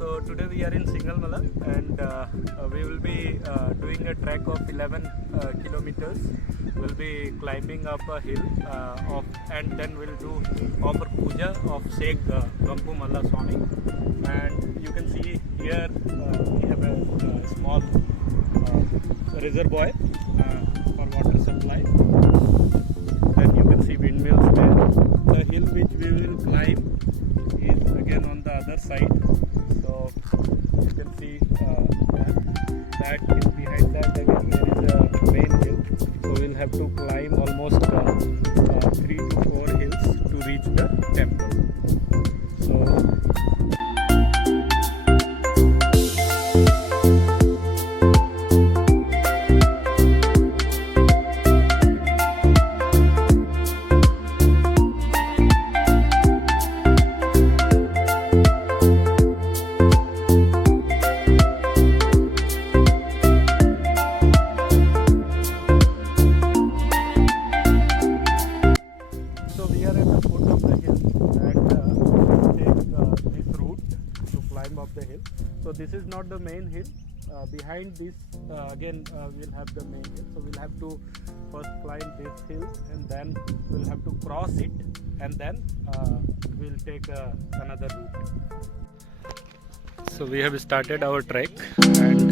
So today we are in Singalmala and we will be doing a trek of 11 kilometers. We'll be climbing up a hill and then we'll do offer puja of Sheikh Gampu Malla Swami. And you can see here we have a small reservoir for water supply. Then you can see windmills there. The hill which we will climb is again on the other side. So you can see that hill. Behind that again there is a main hill. So we'll have to climb almost 3 to 4 hills to reach the temple. So we are at the foot of the hill and take this route to climb up the hill. So this is not the main hill. Behind this again we'll have the main hill. So we'll have to first climb this hill and then we'll have to cross it and then we'll take another route. So we have started our trek and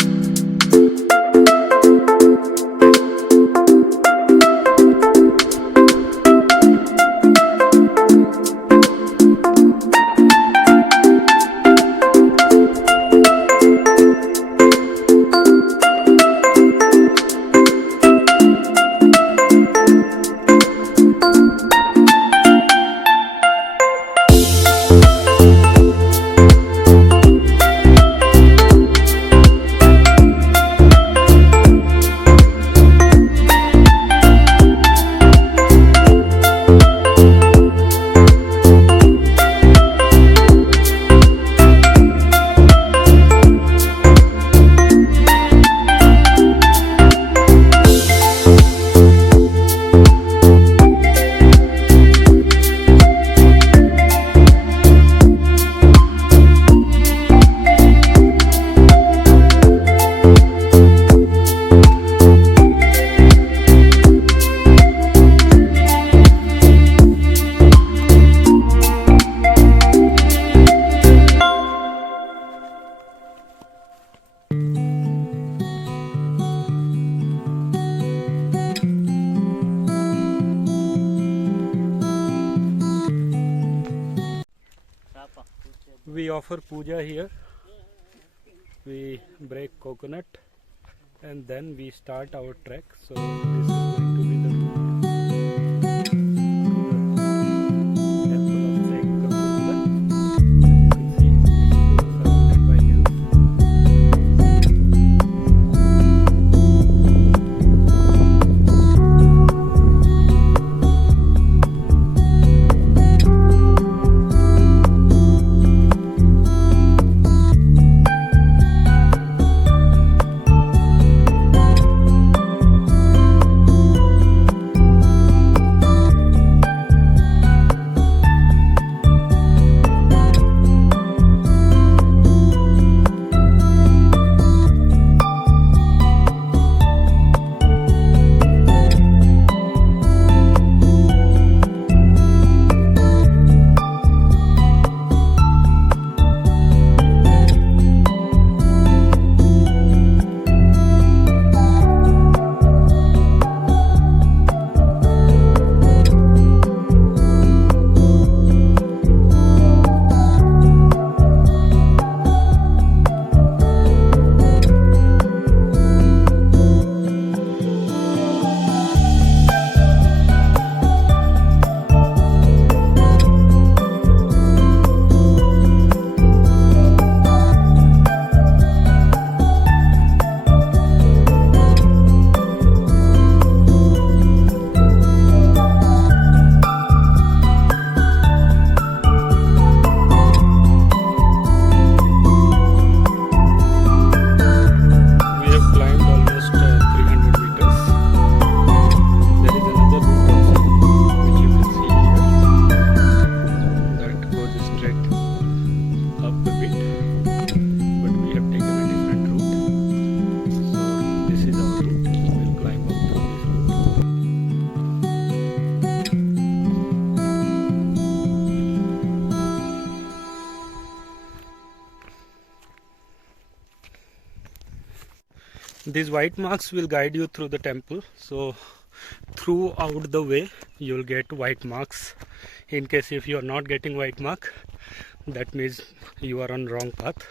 we offer puja here. We break coconut and then we start our trek. So this is going to be the route to the temple of Sheikh Gampu Malla. You can see this is surrounded by hills. These white marks will guide you through the temple. So throughout the way you will get white marks. In case if you are not getting white mark, that means you are on wrong path.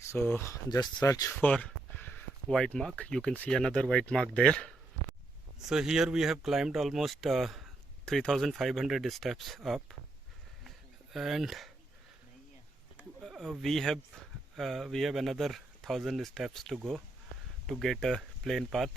So just search for white mark. You can see another white mark there. So here we have climbed almost 3,500 steps up, and we have another 1,000 steps to go to get a plain path.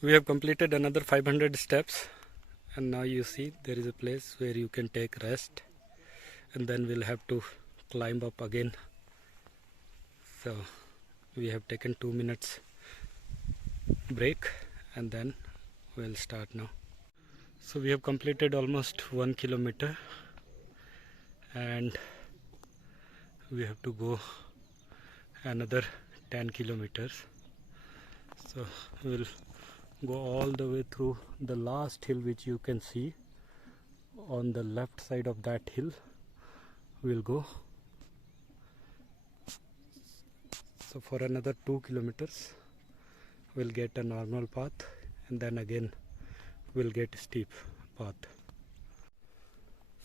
We have completed another 500 steps, and now you see there is a place where you can take rest, and then we'll have to climb up again. So we have taken 2 minutes break, and then we'll start now. So we have completed almost 1 kilometer, and we have to go another 10 kilometers. So we'll go all the way through the last hill, which you can see on the left side of that hill. We'll go. So for another 2 kilometers we'll get a normal path, and then again we'll get a steep path.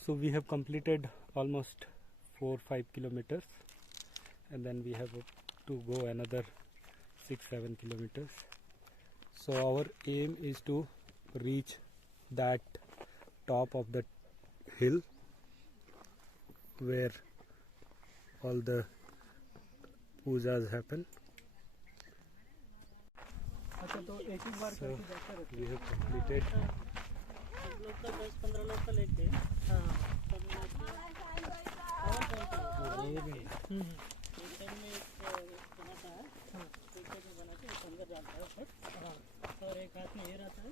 So we have completed almost 4-5 kilometers, and then we have to go another 6-7 kilometers. So our aim is to reach that top of the hill where all the pujas happen. So we have completed. और एक हाथ में ये रहता है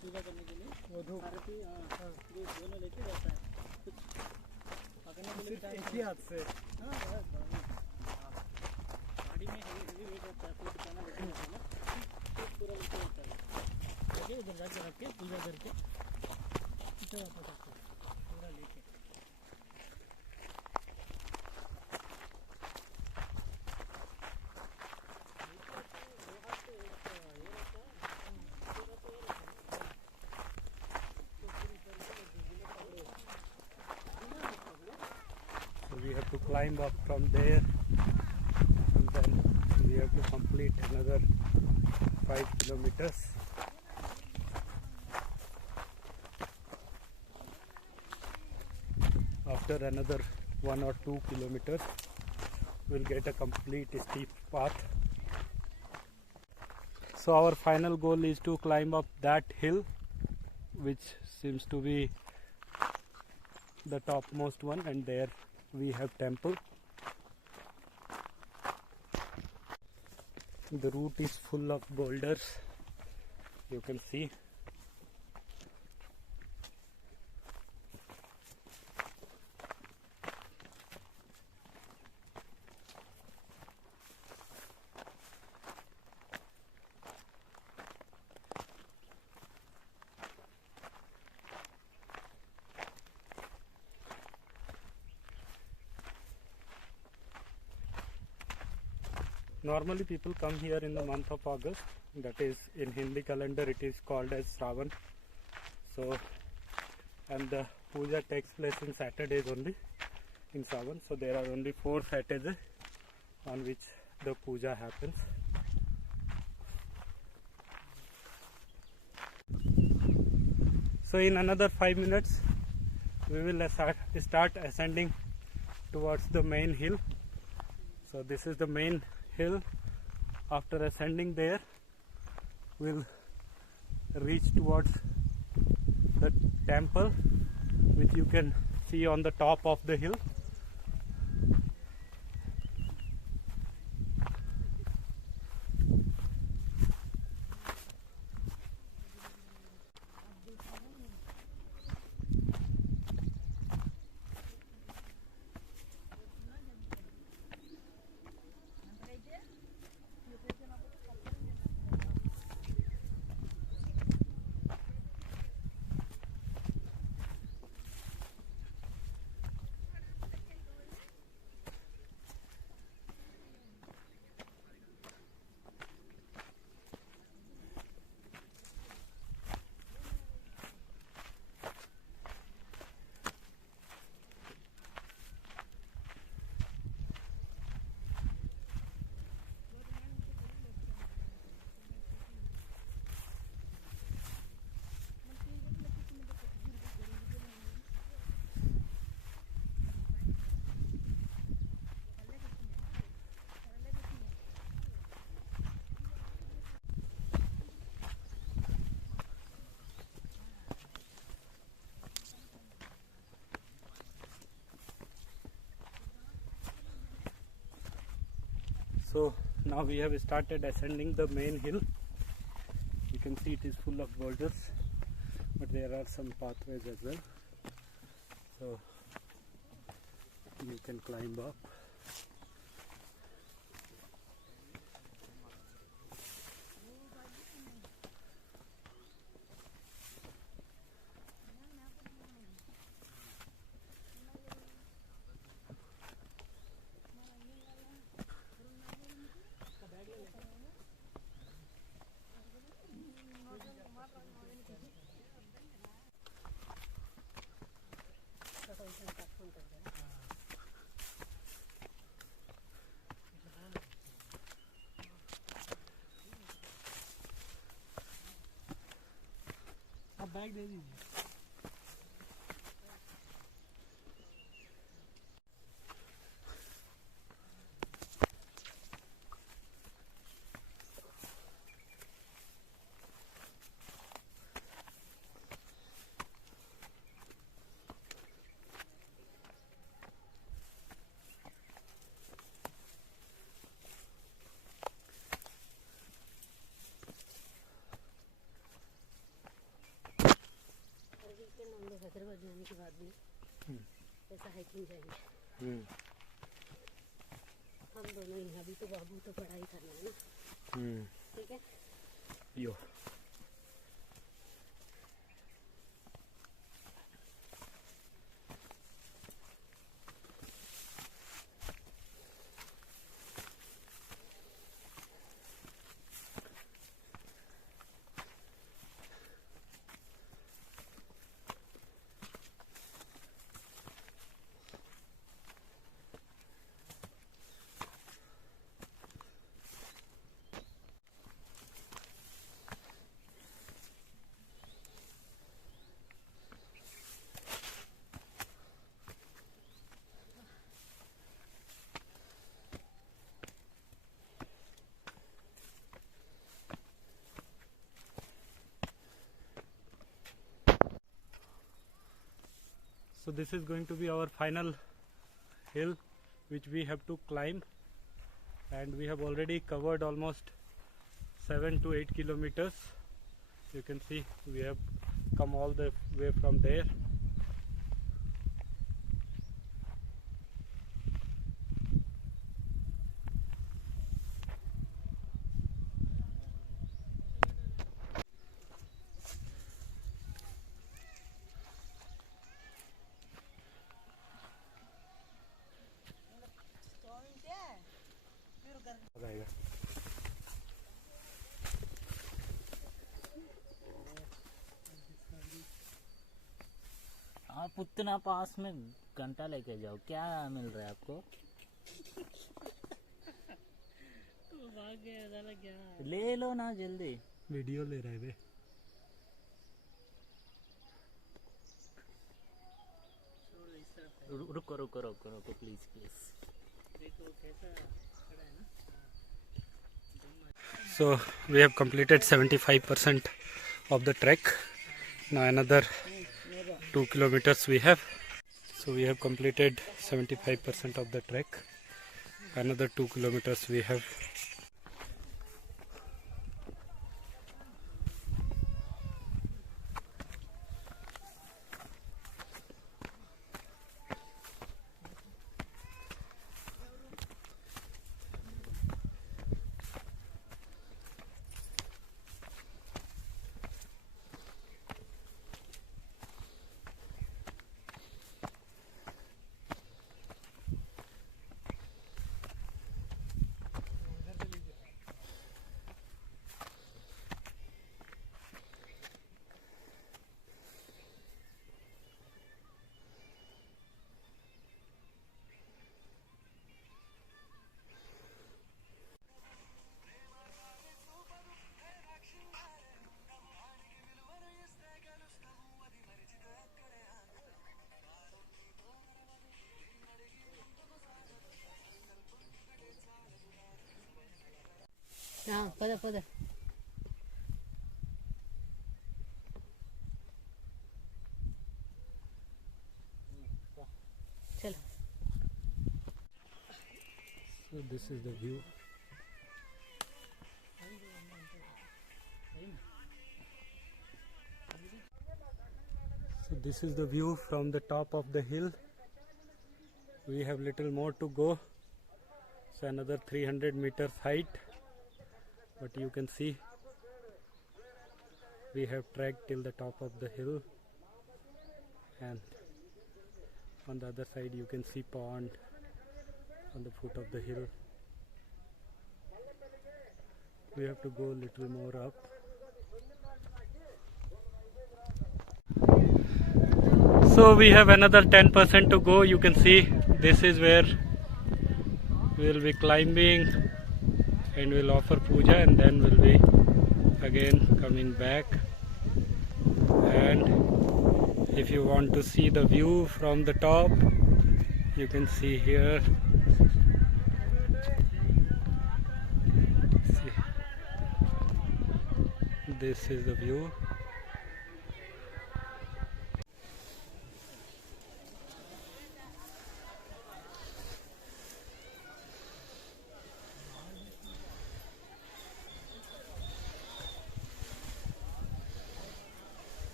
पूजा करने के लिए, वो धूप आरती दोनों लेके रहता है, कुछ पकड़ने के लिए एक ही हाथ से। गाड़ी में हेवी वेट रहता है, फूट खाना लेके जाता है ना, पूरा लेके रहता है, लेके उधर जाके रख के पूजा करके इधर वापस आता है पूरा लेके। So we have to climb up from there, and then we have to complete another 5 kilometers. After another 1 or 2 kilometers we'll get a complete steep path. So our final goal is to climb up that hill, which seems to be the topmost one, and there we have temple. The route is full of boulders, you can see. Normally people come here in the month of August, that is in Hindi calendar it is called as Shravan. So, and the puja takes place in Saturdays only in Shravan. So there are only 4 Saturdays on which the puja happens. So in another 5 minutes we will start ascending towards the main hill. So this is the main hill. After ascending there we'll reach towards the temple, which you can see on the top of the hill. So now we have started ascending the main hill. You can see it is full of boulders, but there are some pathways as well, so you can climb up. आप bag दे दीजिए. हैदराबाद जाने के बाद भी ऐसा hiking जाएंगे हम दोनों ही. अभी तो बाबू तो पढ़ाई करना है ना. ठीक है. यो So this is going to be our final hill which we have to climb, and we have already covered almost 7 to 8 kilometers. You can see we have come all the way from there. आप उतना पास में घंटा लेके जाओ, क्या मिल रहा है आपको? तो भाग गया साला क्या. ले लो ना जल्दी. वीडियो ले रहे थे. छोड़ इस तरफ है. रुको रुको रुको रुको प्लीज प्लीज. देखो कैसा खड़ा है ना. So we have completed 75% of the trek. Now another 2 kilometers we have. So we have completed 75% of the trek. Another 2 kilometers we have. हाँ पद पद चलो. So this is the view So this is the view from the top of the hill. We have little more to go. So another 300 meters height. But you can see we have trekked till the top of the hill, and on the other side you can see pond on the foot of the hill. We have to go a little more up. So we have another 10% to go. You can see this is where we will be climbing and we'll offer puja, and then we'll be again coming back. And if you want to see the view from the top, you can see here. See, this is the view.